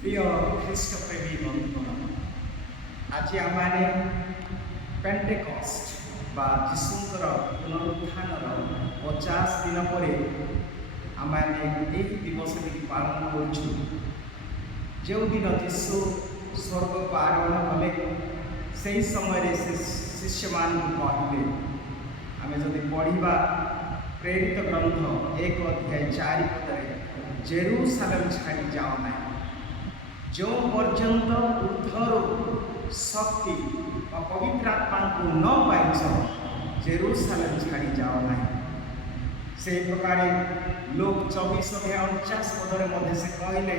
প্রিয় খ্রিস্টপ্রেমী বন্ধুগণ, আজি ଆମେ পেন্টেকস্ট বা ଯୀଶୁଙ୍କର ପୁନରୁତ୍ଥାନର 50 ଦିନ ପରେ ଆମେ ଏହି ଦିବସଟିକୁ ପାଳନ କରୁଛୁ। ଯେଉଁଦିନ ଯୀଶୁ ସ୍ୱର୍ଗକୁ ଆରୋହଣ କଲେ, ସେହି ସମୟରେ ସେ ଶିଷ୍ୟମାନଙ୍କୁ କହିଲେ, ଆମେ ଯଦି ପଢ଼ିବା ପ୍ରେରିତ ଗ୍ରନ୍ଥ 1:4 ଜେରୁସାଲେମ ଛାଡ଼ି ଯାଅ ନାହିଁ, ଯେଉଁ ପର୍ଯ୍ୟନ୍ତ ଉର୍ଦ୍ଧ୍ୱରୁ ଶକ୍ତି ବା ପବିତ୍ର ଆତ୍ମାଙ୍କୁ ନ ପାଇଛ, ଜେରୁସାଲେମ ଛାଡ଼ି ଯାଅ ନାହିଁ। ସେହି ପ୍ରକାରେ ଲୁକ୍ 24:49 ମଧ୍ୟ ସେ କହିଲେ,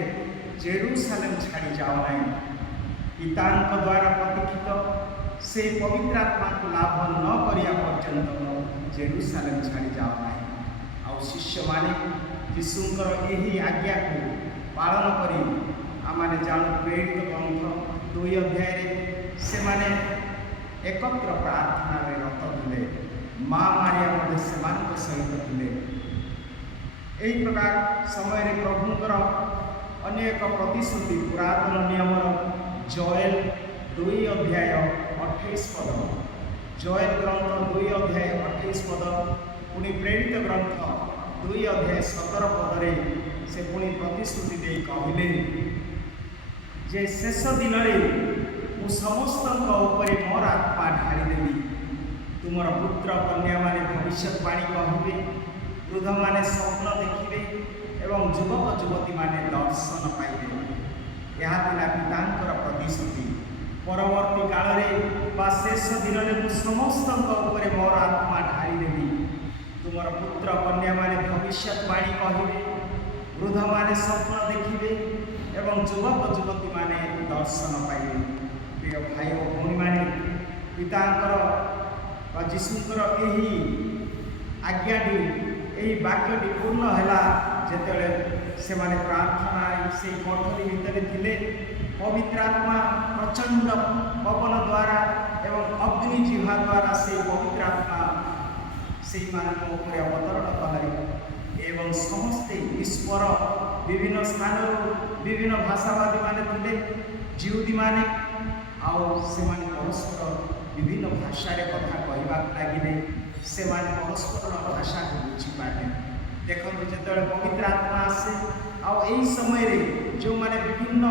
ଜେରୁସାଲେମ ଛାଡ଼ି ଯାଅ ନାହିଁ। ପିତାଙ୍କ ଦ୍ୱାରା ପ୍ରତୀକ୍ଷିତ ସେହି ପବିତ୍ର ଆତ୍ମାକୁ ଲାଭ ନ କରିବା ପର୍ଯ୍ୟନ୍ତ ଜେରୁସାଲେମ ଛାଡ଼ି ଯାଅ ନାହିଁ। ଆଉ ଶିଷ୍ୟମାନେ ଯୀଶୁଙ୍କର ଏହି ଆଜ୍ଞାକୁ ପାଳନ କରି ଆମେ ଜାଣୁ ପ୍ରେରିତ ଗ୍ରନ୍ଥ 2 ସେମାନେ ଏକତ୍ର ପ୍ରାର୍ଥନାରେ ରତ ଥିଲେ। ମା ମାରିଆ ମଧ୍ୟ ସେମାନଙ୍କ ସହିତ ଥିଲେ। ଏହି ପ୍ରକାର ସମୟରେ ପ୍ରଭୁଙ୍କର ଅନ୍ୟ ଏକ ପ୍ରତିଶ୍ରୁତି ପୁରାତନ ନିୟମର ଜୋଏଲ 2:28 ଜୋଏଲ ଗ୍ରନ୍ଥ 2:28 ପୁଣି ପ୍ରେରିତ ଗ୍ରନ୍ଥ 2:17 ସେ ପୁଣି ପ୍ରତିଶ୍ରୁତି ଦେଇ କହିଲେ ଯେ ଶେଷ ଦିନରେ ମୁଁ ସମସ୍ତଙ୍କ ଉପରେ ମୋର ଆତ୍ମା ଢାଳିଦେବି। ତୁମର ପୁତ୍ର କନ୍ୟାମାନେ ଭବିଷ୍ୟତବାଣୀ କହିବେ, ବୃଦ୍ଧମାନେ ସ୍ୱପ୍ନ ଦେଖିବେ ଏବଂ ଯୁବକ ଯୁବତୀମାନେ ଦର୍ଶନ ପାଇବେ। ଏହା ଥିଲା ପିତାଙ୍କର ପ୍ରତିଶ୍ରୁତି। ପରବର୍ତ୍ତୀ କାଳରେ ବା ଶେଷ ଦିନରେ ମୁଁ ସମସ୍ତଙ୍କ ଉପରେ ମୋର ଆତ୍ମା ଢାଳିଦେବି। ତୁମର ପୁତ୍ର କନ୍ୟାମାନେ ଭବିଷ୍ୟତବାଣୀ କହିବେ, ବୃଦ୍ଧମାନେ ସ୍ୱପ୍ନ ଦେଖିବେ ଏବଂ ଯୁବକ ଯୁବତୀମାନେ ଦର୍ଶନ ପାଇବେ। ପ୍ରିୟ ଭାଇ ଓ ଭଉଣୀମାନେ, ପିତାଙ୍କର ବା ଯୀଶୁଙ୍କର ଏହି ଆଜ୍ଞାଟି, ଏହି ବାକ୍ୟଟି ପୂର୍ଣ୍ଣ ହେଲା ଯେତେବେଳେ ସେମାନେ ପ୍ରାର୍ଥନା ସେହି କୋଠରୀ ଭିତରେ ଥିଲେ। ପବିତ୍ର ଆତ୍ମା ପ୍ରଚଣ୍ଡ ପବନ ଦ୍ୱାରା ଏବଂ ଅଗ୍ନି ଜିହ୍ବା ଦ୍ୱାରା ସେହି ପବିତ୍ର ଆତ୍ମା ସେହିମାନଙ୍କ ଉପରେ ଅବତରଣ କଲେ ଏବଂ ସମସ୍ତେ ଈଶ୍ୱର ବିଭିନ୍ନ ସ୍ଥାନରୁ ବିଭିନ୍ନ ଭାଷାବାଦୀମାନେ ଥିଲେ, ଜିହୁଦୀମାନେ, ଆଉ ସେମାନେ ପରସ୍ପର ବିଭିନ୍ନ ଭାଷାରେ କଥା କହିବାକୁ ଲାଗିଲେ। ସେମାନେ ପରସ୍ପରର ଭାଷାକୁ ବୁଝିପାରିଲେ। ଦେଖନ୍ତୁ, ଯେତେବେଳେ ପବିତ୍ର ଆତ୍ମା ଆସେ, ଆଉ ଏହି ସମୟରେ ଯେଉଁମାନେ ବିଭିନ୍ନ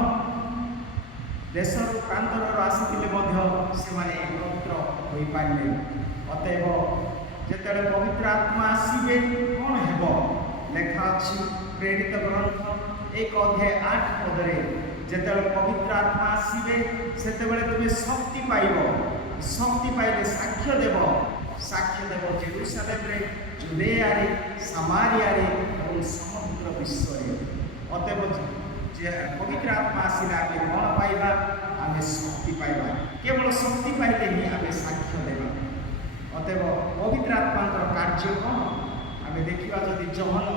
ଦେଶରୁ ପ୍ରାନ୍ତରରୁ ଆସିଥିଲେ ମଧ୍ୟ ସେମାନେ ଏକତ୍ର ହୋଇପାରିଲେ। ଅତଏବ ଯେତେବେଳେ ପବିତ୍ର ଆତ୍ମା ଆସିବେ କ'ଣ ହେବ? ଲେଖା ଅଛି ପ୍ରେରିତ ଗ୍ରନ୍ଥ 1:8 ଯେତେବେଳେ ପବିତ୍ର ଆତ୍ମା ଆସିବେ, ସେତେବେଳେ ତୁମେ ଶକ୍ତି ପାଇବ। ଶକ୍ତି ପାଇଲେ ସାକ୍ଷ୍ୟ ଦେବ ଜେରୁସାଲେମରେ, ଜୁଦେୟାରେ, ସାମାରିଆରେ ଏବଂ ସମଗ୍ର ବିଶ୍ୱରେ। ଅତଏବ ପବିତ୍ର ଆତ୍ମା ଆସିଲେ ଆମେ କ'ଣ ପାଇବା? ଆମେ ଶକ୍ତି ପାଇବା। କେବଳ ଶକ୍ତି ପାଇଲେ ହିଁ ଆମେ ସାକ୍ଷ୍ୟ ଦେବା। ଅତଏବ ପବିତ୍ର ଆତ୍ମାଙ୍କର କାର୍ଯ୍ୟ କ'ଣ? ଆମେ ଦେଖିବା ଯଦି ଯୋହନ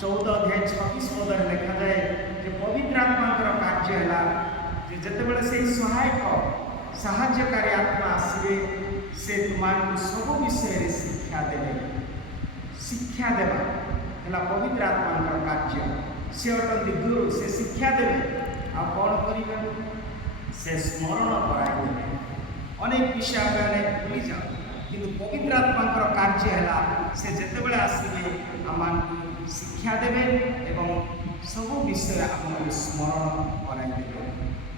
14:26 ଲେଖାଯାଏ ଯେ ପବିତ୍ର ଆତ୍ମାଙ୍କର କାର୍ଯ୍ୟ ହେଲା ଯେ ଯେତେବେଳେ ସେହି ସହାୟକ ସାହାଯ୍ୟକାରୀ ଆତ୍ମା ଆସିବେ, ସେ ତୁମମାନଙ୍କୁ ସବୁ ବିଷୟରେ ଶିକ୍ଷା ଦେବେ। ଶିକ୍ଷା ଦେବା ହେଲା ପବିତ୍ର ଆତ୍ମାଙ୍କର କାର୍ଯ୍ୟ। ସେ ଅଟନ୍ତି ଗୁରୁ। ସେ ଶିକ୍ଷା ଦେବେ। ଆଉ କ'ଣ କରିବେ? ସେ ସ୍ମରଣ କରାଇଦେବେ। ଅନେକ ବିଷୟ ଆମେ ଭୁଲିଯାଉ, କିନ୍ତୁ ପବିତ୍ର ଆତ୍ମାଙ୍କର କାର୍ଯ୍ୟ ହେଲା ସେ ଯେତେବେଳେ ଆସିବେ ଆମମାନଙ୍କୁ ଶିକ୍ଷା ଦେବେ ଏବଂ ସବୁ ବିଷୟ ଆମକୁ ସ୍ମରଣ କରାଇଦେବେ।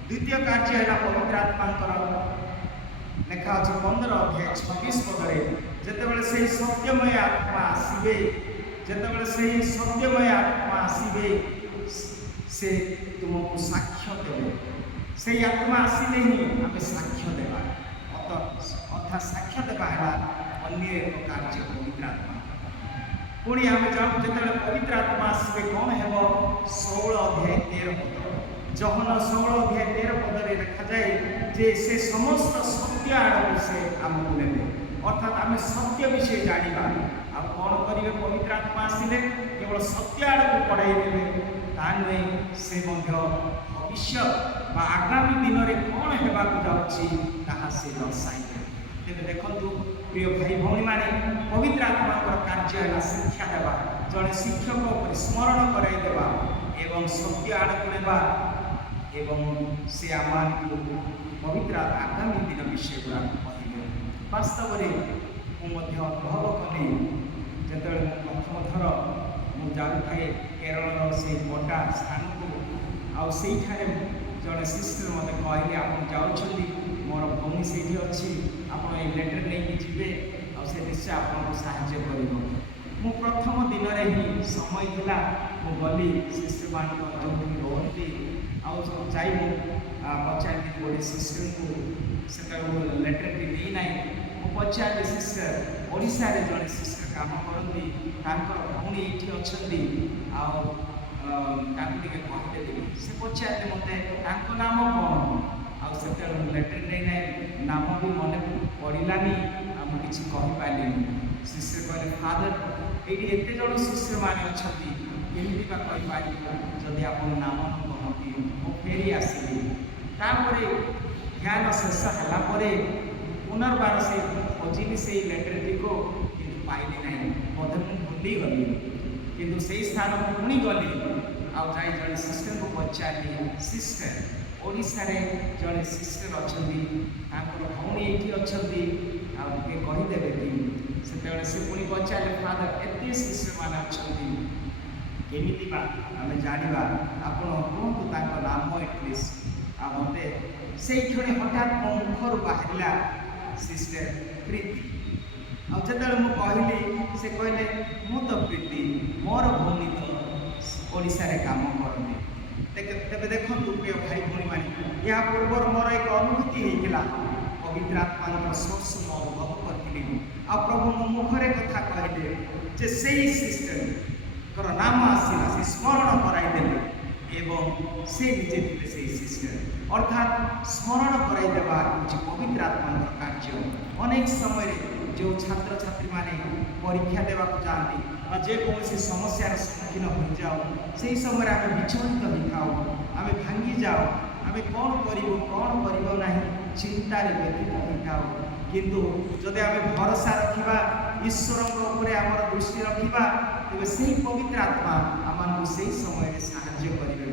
ଦ୍ୱିତୀୟ କାର୍ଯ୍ୟ ହେଲା ପବିତ୍ର ଆତ୍ମାଙ୍କର, ଲେଖା ଅଛି 15:26 ଯେତେବେଳେ ସେହି ସତ୍ୟମୟ ଆତ୍ମା ଆସିବେ, ସେ ତୁମକୁ ସାକ୍ଷ୍ୟ ଦେବେ। ସେହି ଆତ୍ମା ଆସିଲେ ହିଁ ଆମେ ସାକ୍ଷ୍ୟ ଦେବା। ଅର୍ଥାତ୍ ସାକ୍ଷ୍ୟ ଦେବା ହେଲା ଅନ୍ୟ ଏକ କାର୍ଯ୍ୟ ପବିତ୍ର ଆତ୍ମା। ପୁଣି ଆମେ ଜାଣୁ ଯେତେବେଳେ ପବିତ୍ର ଆତ୍ମା ଆସିବେ କ'ଣ ହେବ? 16:13 ଯୋହନ 16:13 ଲେଖାଯାଏ ଯେ ସେ ସମସ୍ତ ସତ୍ୟ ଆଡ଼କୁ ସେ ଆମକୁ ନେବେ। ଅର୍ଥାତ୍ ଆମେ ସତ୍ୟ ବିଷୟ ଜାଣିବା। ଆଉ କ'ଣ କରିବେ? ପବିତ୍ର ଆତ୍ମା ଆସିଲେ କେବଳ ସତ୍ୟ ଆଡ଼କୁ ପଢ଼ାଇ ଦେବେ ତାହା ନୁହେଁ, ସେ ମଧ୍ୟ ଭବିଷ୍ୟତ ବା ଆଗାମୀ ଦିନରେ କ'ଣ ହେବାକୁ ଯାଉଛି ତାହା ସେ ଦର୍ଶାଇବେ। ତେବେ ଦେଖନ୍ତୁ ପ୍ରିୟ ଭାଇ ଭଉଣୀମାନେ, ପବିତ୍ର ଆତ୍ମାଙ୍କର କାର୍ଯ୍ୟ ହେଲା ଶିକ୍ଷା ଦେବା, ଜଣେ ଶିକ୍ଷକ ଉପରେ ସ୍ମରଣ କରାଇ ଦେବା ଏବଂ ସତ୍ୟ ଆଡ଼କୁ ନେବା। ଏବଂ ସେ ଆମମାନଙ୍କୁ ପବିତ୍ର ଆଗାମୀ ଦିନ ବିଷୟ ଗୁଡ଼ାକ କହିଲେ। ବାସ୍ତବରେ ମୁଁ ମଧ୍ୟ ଅନୁଭବ କଲି ଯେତେବେଳେ ମୁଁ ପ୍ରଥମ ଥର ମୁଁ ଯାଉଥାଏ କେରଳର ସେଇ ବଟା ସ୍ଥାନକୁ, ଆଉ ସେଇଠାରେ ଜଣେ ସିଷ୍ଟର ମୋତେ କହିଲେ ଆପଣ ଯାଉଛନ୍ତି, ମୋର ଭଉଣୀ ସେଇଠି ଅଛି, ଆପଣ ଏଇ ଲେଟର୍ ନେଇକି ଯିବେ, ଆଉ ସେ ନିଶ୍ଚୟ ଆପଣଙ୍କୁ ସାହାଯ୍ୟ କରିବ। ମୁଁ ପ୍ରଥମ ଦିନରେ ହିଁ ସମୟ ଥିଲା, ମୁଁ ଗଲି ସିଷ୍ଟରମାନଙ୍କ ଯେଉଁଠି ରୁହନ୍ତି, ଆଉ ଯାଇ ମୁଁ ପଚାରିଲି ଗୋଟେ ସିଷ୍ଟରଙ୍କୁ, ସେତେବେଳେ ମୁଁ ଲେଟର୍ଟି ନେଇନାହିଁ। ମୁଁ ପଚାରିଲି ସିଷ୍ଟର, ଓଡ଼ିଶାରେ ଜଣେ ସିଷ୍ଟର କାମ କରନ୍ତି, ତାଙ୍କର ଭଉଣୀ ଏଇଠି ଅଛନ୍ତି, ଆଉ ତାଙ୍କୁ ଟିକେ କହିଦେବି। ସେ ପଚାରିଲେ ମୋତେ ତାଙ୍କ ନାମ କ'ଣ, ଆଉ ସେତେବେଳେ ମୁଁ ଲେଟର୍ ନେଇନାହିଁ, ନାମ ବି ମନେ ପଡ଼ିଲାନି, ଆଉ ମୁଁ କିଛି କହିପାରିଲିନି। ସିଷ୍ଟର କହିଲେ ଫାଦର ଏଇଠି ଏତେ ଜଣ ଶିଷ୍ୟମାନେ ଅଛନ୍ତି, କେମିତି ବା କହିପାରିବ ଯଦି ଆପଣ ନାମ ନ କହନ୍ତି। ମୁଁ ଫେରି ଆସିଲି। ତାପରେ ଧ୍ୟାନ ଶେଷ ହେଲା ପରେ ପୁନର୍ବାର ସେ ଖୋଜିଲି ସେଇ ଲେଟର୍ଟିକୁ, କିନ୍ତୁ ପାଇଲି ନାହିଁ। ବୋଧେ ମୁଁ ଭୁଲିଗଲି, କିନ୍ତୁ ସେଇ ସ୍ଥାନକୁ ପୁଣି ଗଲି, ଆଉ ଯାଇ ଜଣେ ସିଷ୍ଟରଙ୍କୁ ପଚାରିଲି, ସିଷ୍ଟର ଓଡ଼ିଶାରେ ଜଣେ ସିଷ୍ଟର ଅଛନ୍ତି, ତାଙ୍କର ଭଉଣୀ ଏଇଠି ଅଛନ୍ତି, ଆଉ ଟିକେ କହିଦେବେ କି? ସେତେବେଳେ ସେ ପୁଣି ପଚାରିଲେ ଫାଦର ଏତେ ଶିଷ୍ୟମାନେ ଅଛନ୍ତି, କେମିତି ବା ଆମେ ଜାଣିବା, ଆପଣ କୁହନ୍ତୁ ତାଙ୍କ ନାମ ଏଟଲିଷ୍ଟ। ଆଉ ମୋତେ ସେଇ କ୍ଷଣି ହଠାତ୍ ମୋ ମୁଖରୁ ବାହାରିଲା ସିଷ୍ଟର ପ୍ରୀତି। ଆଉ ଯେତେବେଳେ ମୁଁ କହିଲି, ସେ କହିଲେ ମୁଁ ତ ପ୍ରୀତି, ମୋର ଭଉଣୀ ତ ଓଡ଼ିଶାରେ କାମ କରନ୍ତି। ତେବେ ଦେଖନ୍ତୁ ପ୍ରିୟ ଭାଇ ଭଉଣୀମାନେ, ଏହା ପୂର୍ବରୁ ମୋର ଏକ ଅନୁଭୂତି ହେଇଥିଲା, ପବିତ୍ର ଆତ୍ମାଙ୍କର ସ୍ପର୍ଶ ମୁଁ ଅନୁଭବ କରିଥିଲି, ଆଉ ପ୍ରଭୁ ମୋ ମୁଖରେ କଥା କହିଲେ ଯେ ସେଇ ସିଷ୍ଟରଙ୍କର ନାମ ଆସିଲା, ସେ ସ୍ମରଣ କରାଇଦେଲେ ଏବଂ ସେ ନିଜେ ଥିଲେ ସେଇ ସିଷ୍ଟର। ଅର୍ଥାତ୍ ସ୍ମରଣ କରାଇଦେବା ହେଉଛି ପବିତ୍ର ଆତ୍ମାଙ୍କର କାର୍ଯ୍ୟ। ଅନେକ ସମୟରେ ଯେଉଁ ଛାତ୍ରଛାତ୍ରୀମାନେ ପରୀକ୍ଷା ଦେବାକୁ ଯାଆନ୍ତି ବା ଯେକୌଣସି ସମସ୍ୟାର ସମ୍ମୁଖୀନ ହୋଇଯାଉ, ସେହି ସମୟରେ ଆମେ ବିଚଳିତ ହୋଇଥାଉ, ଆମେ ଭାଙ୍ଗିଯାଉ, ଆମେ କ'ଣ କରିବୁ କ'ଣ କରିବ ନାହିଁ ଚିନ୍ତାରେ ବ୍ୟତୀତ ହୋଇଥାଉ। କିନ୍ତୁ ଯଦି ଆମେ ଭରସା ରଖିବା, ଈଶ୍ୱରଙ୍କ ଉପରେ ଆମର ଦୃଷ୍ଟି ରଖିବା, ତେବେ ସେହି ପବିତ୍ର ଆତ୍ମା ଆମମାନଙ୍କୁ ସେହି ସମୟରେ ସାହାଯ୍ୟ କରିବେ।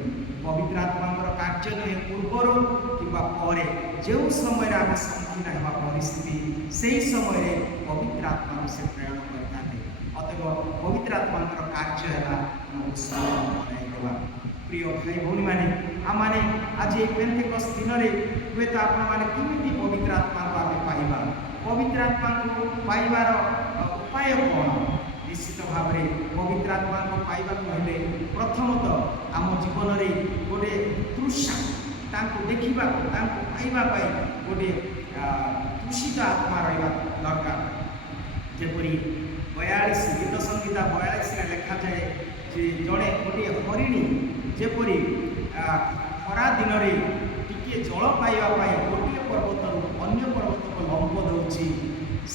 ପବିତ୍ର ଆତ୍ମାଙ୍କର କାର୍ଯ୍ୟ ନୁହେଁ ପୂର୍ବରୁ କିମ୍ବା ପରେ, ଯେଉଁ ସମୟରେ ଆମେ ସମ୍ମୁଖୀନ ହେବା ପରିସ୍ଥିତି, ସେହି ସମୟରେ ପବିତ୍ର ଆତ୍ମାକୁ ସେ ପ୍ରେରଣ କରିଥାନ୍ତି। ଅତଏବ ପବିତ୍ର ଆତ୍ମାଙ୍କର କାର୍ଯ୍ୟ ହେଲା ଆମକୁ ସ୍ମରଣ କରାଇଦେବା। ପ୍ରିୟ ଭାଇ ଭଉଣୀମାନେ, ଆମମାନେ ଆଜି ଏହି ପେନ୍ତେକୋସ୍ତ ଦିନରେ ହୁଏତ ଆପଣମାନେ କେମିତି ପବିତ୍ର ଆତ୍ମାକୁ ଆମେ ପାଇବା, ପବିତ୍ର ଆତ୍ମାକୁ ପାଇବାର ଉପାୟ କ'ଣ? ନିଶ୍ଚିତ ଭାବରେ ପବିତ୍ର ଆତ୍ମାକୁ ପାଇବାକୁ ହେଲେ ପ୍ରଥମତଃ ଆମ ଜୀବନରେ ଗୋଟିଏ ତୃଷା, ତାଙ୍କୁ ଦେଖିବାକୁ, ତାଙ୍କୁ ପାଇବା ପାଇଁ ଗୋଟିଏ ତୃଷିତ ଆତ୍ମା ରହିବା ଦରକାର। ଯେପରି 42 ଗୀତ ସଂହିତା 42ରେ ଲେଖାଯାଏ ଯେ ଜଣେ ଗୋଟିଏ ହରିଣୀ ଯେପରି ଖରା ଦିନରେ ଟିକିଏ ଜଳ ପାଇବା ପାଇଁ ଗୋଟିଏ ପର୍ବତରୁ ଅନ୍ୟ ପର୍ବତକୁ ଲମ୍ବ ଦେଉଛି,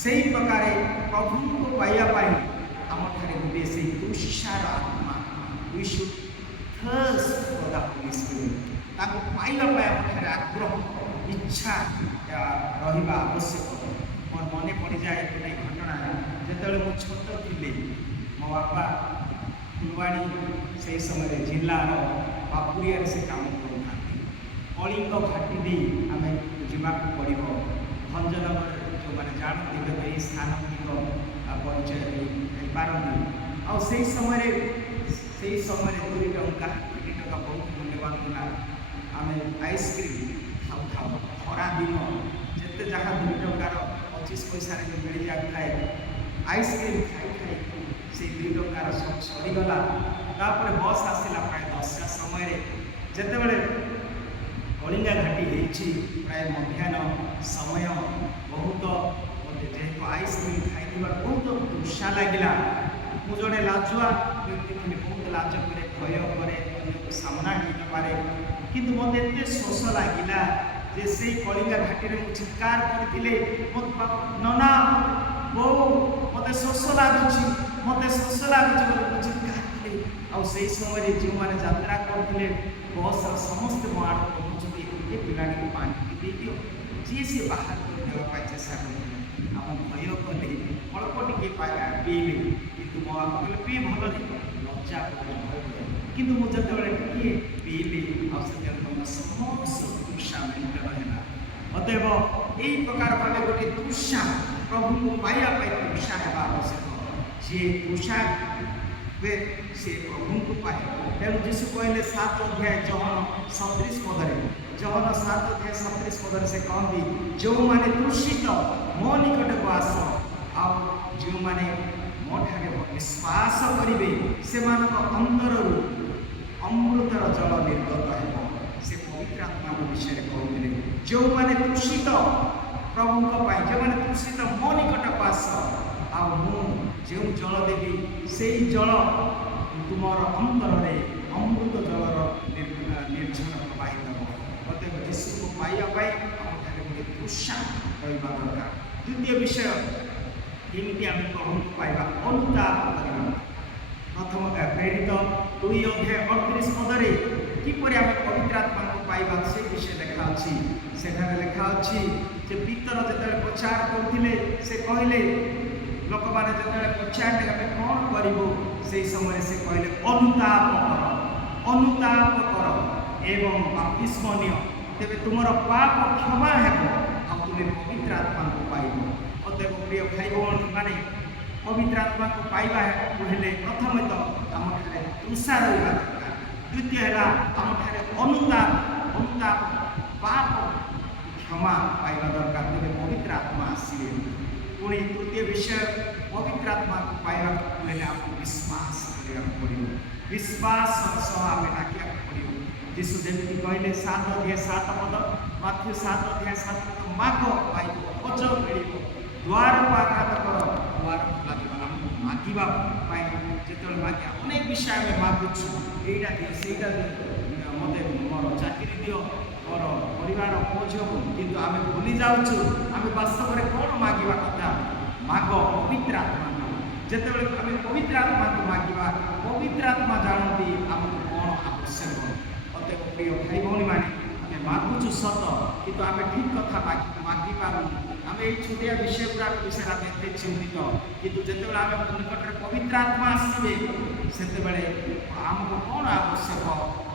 ସେହି ପ୍ରକାରେ ପ୍ରଭୁଙ୍କୁ ପାଇବା ପାଇଁ ଆମଠାରେ ଗୋଟିଏ ସେହି ତୃଷାର ଆତ୍ମା, we should thirst for the Holy Spirit, ତାକୁ ପାଇବା ପାଇଁ ଆମଠାରେ ଆଗ୍ରହ, ଇଚ୍ଛା ରହିବା ଆବଶ୍ୟକ। ମୋର ମନେ ପଡ଼ିଯାଏ ଗୋଟେ ଘଟଣା, ଯେତେବେଳେ ମୁଁ ଛୋଟ ଥିଲି, ମୋ ବାପା ଫୁଲବାଣୀ ସେହି ସମୟରେ ଜିଲ୍ଲାର ବାପୁରିଆରେ ସେ କାମ କରୁଥାନ୍ତି। କଳିଙ୍ଗ ଘାଟି ଦେଇ ଆମେ ଯିବାକୁ ପଡ଼ିବ। ଭଞ୍ଜନଗରରେ ଯେଉଁମାନେ ଜାଣନ୍ତି ତେବେ ଏହି ସ୍ଥାନଗୁଡ଼ିକ ପରିଚୟ ଦେଇପାରନ୍ତି। ଆଉ ସେହି ସମୟରେ 2 ଟଙ୍କା ବହୁତ ମୂଲ୍ୟବାନ ଥିଲା। ଆମେ ଆଇସ୍କ୍ରିମ୍ ଖାଉଥାଉ, ଖରା ଦିନ ଯେତେ ଯାହା 2 ଟଙ୍କାର 25 ପଇସାରେ ଯେଉଁ ମିଳିଯାଉଥାଏ, ଆଇସ୍କ୍ରିମ୍ ଖାଇ ଖାଇ ସେଇ 2 ଟଙ୍କାର ସବୁ ସରିଗଲା। ତାପରେ ବସ୍ ଆସିଲା ପ୍ରାୟ 10ଟା ସମୟରେ, ଯେତେବେଳେ କଳିଙ୍ଗା ଘାଟି ହେଇଛି ପ୍ରାୟ ମଧ୍ୟାହ୍ନ ସମୟ, ବହୁତ ମୋତେ ଯେହେତୁ ଆଇସ୍କ୍ରିମ୍ ଖାଇଥିବା ବହୁତ ତୃଷା ଲାଗିଲା। ମୁଁ ଜଣେ ଲାଜୁଆ ବ୍ୟକ୍ତି ଥିଲି, ବହୁତ ଲାଜ କରେ, ଭୟ କରେ, ଅନ୍ୟକୁ ସାମ୍ନା ହେଇନପାରେ, କିନ୍ତୁ ମୋତେ ଏତେ ଶୋଷ ଲାଗିଲା ଯେ ସେଇ କଳିଙ୍ଗା ଘାଟିରେ ମୁଁ ଚିତ୍କାର କରିଥିଲି, ନନା ବୋଉ ମୋତେ ଶୋଷ ଲାଗୁଛି, ମୋତେ ଶୋଷ ଲାଗୁଛି ବୋଲି ମୁଁ ଚିତ୍କାର କଲି। ଆଉ ସେହି ସମୟରେ ଯେଉଁମାନେ ଯାତ୍ରା କରୁଥିଲେ ବସ୍ର ସମସ୍ତେ ମୋ ଆଡ଼କୁ କହୁଛନ୍ତି, ଏ ପିଲାଟିକୁ ପାଣି ଟିକେ ଦେଇଦିଅ, ଯିଏ ସିଏ ବାହାରକୁ ଦେବା ପାଇଁ ଚେଷ୍ଟା କରୁଥିଲେ। ଆମ ଭୟ କଲେ, ଅଳ୍ପ ଟିକେ ପିଇଲି, କିନ୍ତୁ ମୋ ବାପା କହିଲେ ପିଇ ଭଲ ନାହିଁ, ଲଜ୍ଜା କଲେ, ଭୟ କଲେ। କିନ୍ତୁ ମୁଁ ଯେତେବେଳେ ଟିକେ ପିଇଲି, ଆଉ ସେତେବେଳେ ତୁମର ଅତଏବ ଏହି ପ୍ରକାର ଭାବେ ଗୋଟିଏ ତୃଷା ପ୍ରଭୁଙ୍କୁ ପାଇବା ପାଇଁ ତୃଷା ହେବା ଆବଶ୍ୟକ। ଯିଏ ତୃଷା ହୁଏ ସେ ପ୍ରଭୁଙ୍କୁ ପାଏ। ତେଣୁ ଯୀଶୁ କହିଲେ 7 ଅଧ୍ୟାୟ ଜହନ 37 ପଦରେ, ଜହନ 7 ଅଧ୍ୟାୟ 37 ପଦରେ ସେ କହନ୍ତି, ଯେଉଁମାନେ ତୃଷିତ ମୋ ନିକଟକୁ ଆସ, ଆଉ ଯେଉଁମାନେ ମୋ ଠାରେ ବିଶ୍ୱାସ କରିବେ ସେମାନଙ୍କ ଅନ୍ତରରୁ ଅମୃତର ଜଳ ନିର୍ଗତ ହେବ। ସେ ପବିତ୍ର ଆତ୍ମାଙ୍କ ବିଷୟରେ କହୁଥିଲେ, ଯେଉଁମାନେ ତୃଷିତ ପ୍ରଭୁଙ୍କ ପାଇଁ, ଯେଉଁମାନେ ତୃଷିତ ମୋ ନିକଟକୁ ଆସ, ଆଉ ମୁଁ ଯେଉଁ ଜଳ ଦେବି ସେଇ ଜଳ ତୁମର ଅନ୍ତରରେ ଅମୃତ ଜଳର ନିର୍ଝର ପ୍ରବାହିତ ହେବ। ଅତଏବ ଯୀଶୁକୁ ପାଇବା ପାଇଁ ଆମଠାରେ ଗୋଟିଏ ତୃଷା ରହିବା ଦରକାର। ଦ୍ୱିତୀୟ ବିଷୟ, କେମିତି ଆମେ ପ୍ରଭୁଙ୍କୁ ପାଇବା? ଅନୁତାପ କରିବା। ପ୍ରଥମ ପ୍ରେରିତ 2 ଅଧ୍ୟାୟ 38 ପଦରେ କିପରି ଆମେ ପବିତ୍ର ଆତ୍ମାକୁ ପାଇବା ସେ ବିଷୟ ଲେଖା ଅଛି। ସେଠାରେ ଲେଖା ଅଛି ଯେ ପିତର ଯେତେବେଳେ ପ୍ରଚାର କରୁଥିଲେ ସେ କହିଲେ, ଲୋକମାନେ ଯେତେବେଳେ ପଚାରିଲେ ଆମେ କ'ଣ କରିବୁ, ସେହି ସମୟରେ ସେ କହିଲେ ଅନୁତାପ କର, ଅନୁତାପ କର ଏବଂ ବାପ୍ତିସ୍ମ ନିଅ, ତେବେ ତୁମର ପାପ କ୍ଷମା ହେବ ଆଉ ତୁମେ ପବିତ୍ର ଆତ୍ମାକୁ ପାଇବ। ଅତଏବ ପ୍ରିୟ ଭାଇ ଭଉଣୀମାନେ, ପବିତ୍ର ଆତ୍ମାକୁ ପାଇବା ହେଲେ ପ୍ରଥମେ ତ ଆମଠାରେ ତୃଷା ରହିବା ଦରକାର। ଦ୍ୱିତୀୟ ହେଲା ଆମଠାରେ ଅନୁତାପ ପାପ କ୍ଷମା ପାଇବା ଦରକାର, ତେବେ ପବିତ୍ର ଆତ୍ମା ଆସିବେ। ପୁଣି ତୃତୀୟ ବିଷୟ, ପବିତ୍ର ଆତ୍ମାକୁ ପାଇବାକୁ ହେଲେ ଆମକୁ ବିଶ୍ୱାସ କରିବାକୁ ପଡ଼ିବ। ବିଶ୍ୱାସ ସହ ଆମେ ଡାକିବାକୁ ପଡ଼ିବ। ଯୀଶୁ ଯେମିତି କହିଲେ 7 ଅଧ୍ୟାୟ 7 ପଦ, ମାଥ୍ୟୁ 7 ଅଧ୍ୟାୟ 7 ପଦ, ମାଗ ପାଇବ, ଖୋଜ ମିଳିବ, ଦ୍ୱାରକୁ ଆଘାତ କର, ଦ୍ୱାର ଖୋଲାଯିବ। ଆମକୁ ମାଗିବା ପାଇଁ ଯେତେବେଳେ ମାଗିବା, ଅନେକ ବିଷୟ ଆମେ ମାଗୁଛୁ, ଏଇଟା ଦିଅ, ସେଇଟା ଦିଅ, ମୋତେ ମୋର ଚାକିରି ଦିଅ, ମୋର ପରିବାର ଖୋଜ ହେବ, କିନ୍ତୁ ଆମେ ଭୁଲି ଯାଉଛୁ ଆମେ ବାସ୍ତବରେ କ'ଣ ମାଗିବା କଥା। ମାଗ ପବିତ୍ର ଆତ୍ମାକୁ। ଯେତେବେଳେ ଆମେ ପବିତ୍ର ଆତ୍ମାକୁ ମାଗିବା, ପବିତ୍ର ଆତ୍ମା ଜାଣନ୍ତି ଆମକୁ କ'ଣ ଆବଶ୍ୟକ। ଅତଏବ ପ୍ରିୟ ଭାଇ ଭଉଣୀମାନେ, ଆମେ ମାଗୁଛୁ ସତ, କିନ୍ତୁ ଆମେ ଠିକ୍ କଥା ମାଗିପାରୁନୁ। ଆମେ ଏଇ ଛୋଟିଆ ବିଷୟ ଗୁଡ଼ାକ ବିଷୟରେ ଆମେ ଏତେ ଚିନ୍ତିତ, କିନ୍ତୁ ଯେତେବେଳେ ଆମେ ନିକଟରେ ପବିତ୍ର ଆତ୍ମା ଆସିବେ ସେତେବେଳେ ଆମକୁ କ'ଣ ଆବଶ୍ୟକ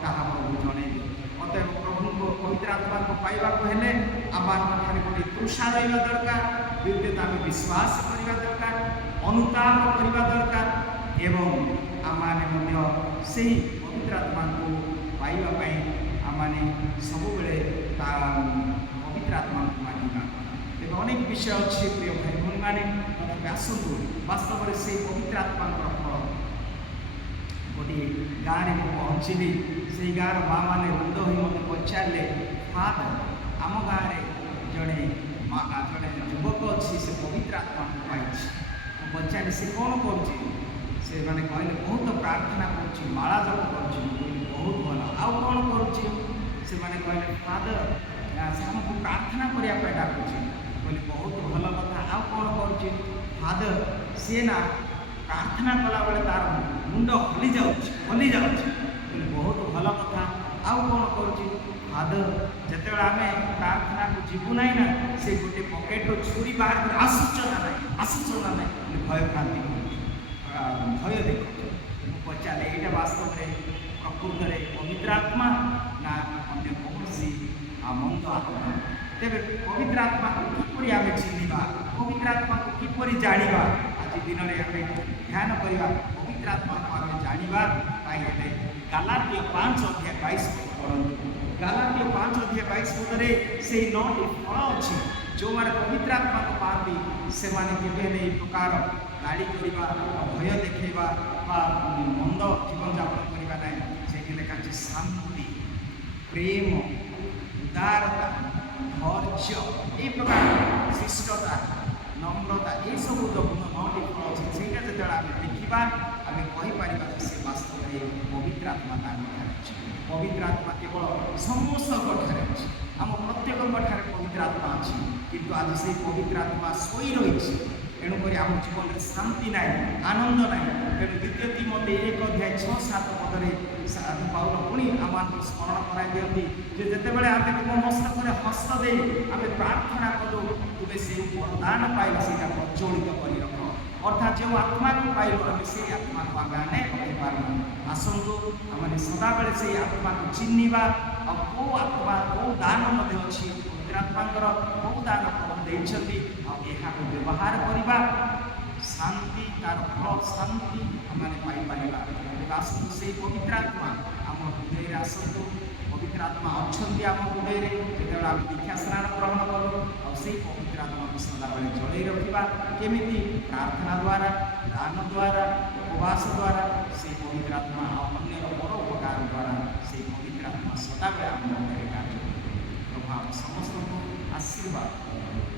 ତାହା ପ୍ରଭୁ ଜଣେଇବେ। ଅତଏବ ପ୍ରଭୁଙ୍କ ପବିତ୍ର ଆତ୍ମାକୁ ପାଇବାକୁ ହେଲେ ଆମମାନଙ୍କଠାରେ ଗୋଟିଏ ତୃଷା ରହିବା ଦରକାର। ଦ୍ୱିତୀୟତଃ ଆମେ ବିଶ୍ୱାସ କରିବା ଦରକାର, ଅନୁତାପ କରିବା ଦରକାର ଏବଂ ଆମମାନେ ମଧ୍ୟ ସେହି ପବିତ୍ର ଆତ୍ମାକୁ ପାଇବା ପାଇଁ ଆମମାନେ ସବୁବେଳେ ତା ପବିତ୍ର ଆତ୍ମାକୁ ମାଗିବା। ଏବେ ଅନେକ ବିଷୟ ଅଛି ପ୍ରିୟ ଭାଇ ଭଉଣୀମାନେ, ତଥାପି ଆସନ୍ତୁ ବାସ୍ତବରେ ସେହି ପବିତ୍ର ଆତ୍ମାଙ୍କର ଫଳ। ଗୋଟିଏ ଗାଁରେ ମୁଁ ପହଞ୍ଚିଲି, ସେହି ଗାଁର ମାଆମାନେ ରୁଣ୍ଡ ହୋଇ ମୋତେ ପଚାରିଲେ, ଫାଦର, ଆମ ଗାଁରେ ଜଣେ ଯୁବକ ଅଛି, ସେ ପବିତ୍ର ଆତ୍ମାକୁ ପାଇଛି। ମୁଁ ପଚାରିଲି ସେ କ'ଣ କରୁଛି? ସେମାନେ କହିଲେ ବହୁତ ପ୍ରାର୍ଥନା କରୁଛି, ମାଳା ଜପ କରୁଛି। ମୁଁ କହିଲି ବହୁତ ଭଲ, ଆଉ କ'ଣ କରୁଛି? ସେମାନେ କହିଲେ ଫାଦର ସେ ଆମକୁ ପ୍ରାର୍ଥନା କରିବା ପାଇଁ ଡାକୁଛି। କହିଲି ବହୁତ ଭଲ କଥା, ଆଉ କ'ଣ କରୁଛି? ଫାଦର ସିଏ ନା ପ୍ରାର୍ଥନା କଲାବେଳେ ତାର ମୁଣ୍ଡ ହଲି ଯାଉଛି। କହିଲି ବହୁତ ଭଲ କଥା, ଆଉ କ'ଣ କରୁଛି? ଫାଦର ଯେତେବେଳେ ଆମେ ପ୍ରାର୍ଥନାକୁ ଯିବୁ ନାହିଁ ନା, ସେ ଗୋଟେ ପକେଟରୁ ଛୁରୀ ବାହାର କରି ଆସୁଛ ନା ନାହିଁ ଭୟଭ୍ରାନ୍ତି କରୁଛି, ଭୟ ଦେଖୁଛୁ। ମୁଁ ପଚାରିଲେ ଏଇଟା ବାସ୍ତବରେ ପ୍ରକୃତରେ ପବିତ୍ର ଆତ୍ମା ନା ଅନ୍ୟ କୌଣସି ମନ୍ଦ ଆତ୍ମା? ତେବେ ପବିତ୍ର ଆତ୍ମାକୁ କିପରି ଆମେ ଚିହ୍ନିବା, ପବିତ୍ର ଆତ୍ମାକୁ କିପରି ଜାଣିବା? ଆଜି ଦିନରେ ଆମେ ଧ୍ୟାନ କରିବା। ପବିତ୍ର ଆତ୍ମାକୁ ଆମେ ଜାଣିବା ପାଇଁ ହେଲେ ଗାଲାତୀୟ 5 ଅଧ୍ୟାୟ 22 ପଦ ପଢ଼ନ୍ତୁ। ଗାଲାତୀୟ 5 ଅଧ୍ୟାୟ 22 ପଦରେ ସେହି 9ଟି ଫଳ ଅଛି। ଯେଉଁମାନେ ପବିତ୍ର ଆତ୍ମାକୁ ପାଆନ୍ତି ସେମାନେ କେବେ ହେଲେ ଏହି ପ୍ରକାର ଗାଳି କରିବା, ଭୟ ଦେଖାଇବା ବା ମନ୍ଦ ଜୀବନଯାପନ କରିବା ନାହିଁ। ସେଇଠି ଲେଖା ଅଛି ଶାନ୍ତି, ପ୍ରେମ, ଉଦାରତା, ଧୈର୍ଯ୍ୟ, ଏହି ପ୍ରକାର ଶିଷ୍ଟତା, ନମ୍ରତା, ଏସବୁ ଯେଉଁ 9ଟି ଫଳ ଅଛି, ସେଇଟା ଯେତେବେଳେ ଆମେ ଦେଖିବା ଆମେ କହିପାରିବା ଯେ ସେ ବାସ୍ତବରେ ପବିତ୍ର ଆତ୍ମା ତାଙ୍କଠାରେ ଅଛି। ପବିତ୍ର ଆତ୍ମା କେବଳ ସମସ୍ତଙ୍କଠାରେ ଅଛି, ଆମ ପ୍ରତ୍ୟେକଙ୍କଠାରେ ପବିତ୍ର ଆତ୍ମା ଅଛି, କିନ୍ତୁ ଆଜି ସେହି ପବିତ୍ର ଆତ୍ମା ଶୋଇ ରହିଛି। ତେଣୁକରି ଆମ ଜୀବନରେ ଶାନ୍ତି ନାହିଁ, ଆନନ୍ଦ ନାହିଁ। ତେଣୁ 2 ତିମୋଥୀ 1 ଅଧ୍ୟାୟ 6-7 ପଦରେ ସାଧୁ ପାଉଲ ପୁଣି ଆମମାନଙ୍କୁ ସ୍ମରଣ କରାଇ ଦିଅନ୍ତି ଯେ ଯେତେବେଳେ ଆମେ ତୁମ ମସ୍ତକରେ ହସ୍ତ ଦେଇ ଆମେ ପ୍ରାର୍ଥନା କରୁ, ତୁମେ ସେହି ବରଦାନ ପାଇଲ ସେଇଟା ପ୍ରଜ୍ୱଳିତ କରି ରଖ। ଅର୍ଥାତ୍ ଯେଉଁ ଆତ୍ମାକୁ ପାଇଲ ଆମେ ସେହି ଆତ୍ମାକୁ ଆମେ ରଖିପାରୁନୁ। ଆସନ୍ତୁ ଆମେ ସଦାବେଳେ ସେହି ଆତ୍ମାକୁ ଚିହ୍ନିବା, ଆଉ କେଉଁ ଆତ୍ମା କେଉଁ ଦାନ ମଧ୍ୟ ଅଛି पवित्र आत्मांकर बहुदान प्रभु देइछन्ति आ एहाको व्यवहार करिबा शांति तार फल शांति आमने पाई पारिबा आसतु से पवित्र आत्मा आम हृदय रे आसतु पवित्र आत्मा अच्छन्ति आम हृदय रे जेतेबेले आम दीक्षा स्नान ग्रहण करू आ से पवित्र आत्मा को सदाबेले जळै रखिबा केमिति प्रार्थना द्वारा दान द्वारा उपवास द्वारा से पवित्र आत्मा अन्य परोपकार द्वारा से पवित्र आत्मा सदाबेले आम हृदय रे कार्य प्रभाव समस्त को आशीर्वाद